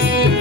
Música